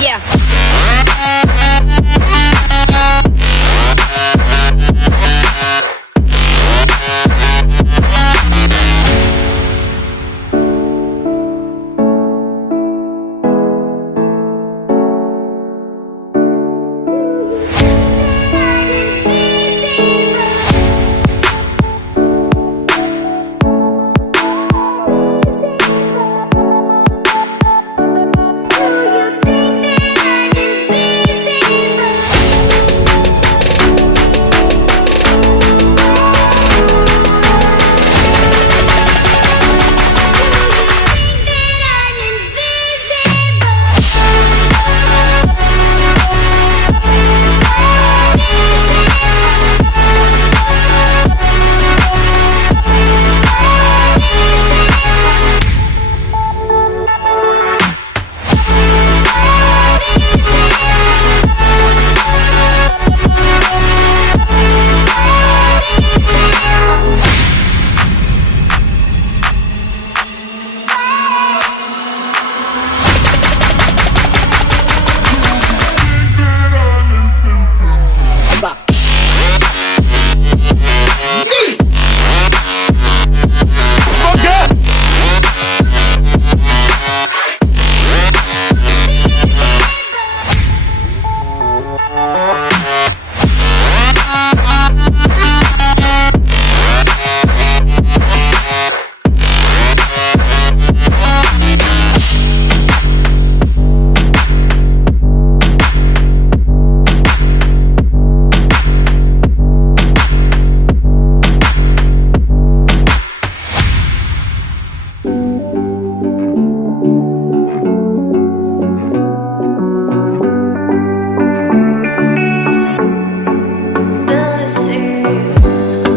Yeah.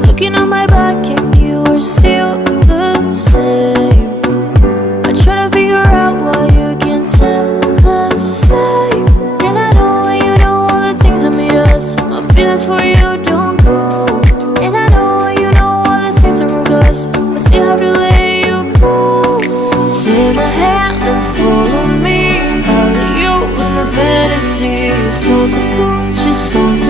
Looking on my back and you are still the same. I try to figure out why you can't tell the same. And I know and you know all the things that made us. My feelings for you don't go. And I know and you know all the things that wrong us. I still have to let you go. Take my hand and follow me. Out of you in a fantasy. Something good, just something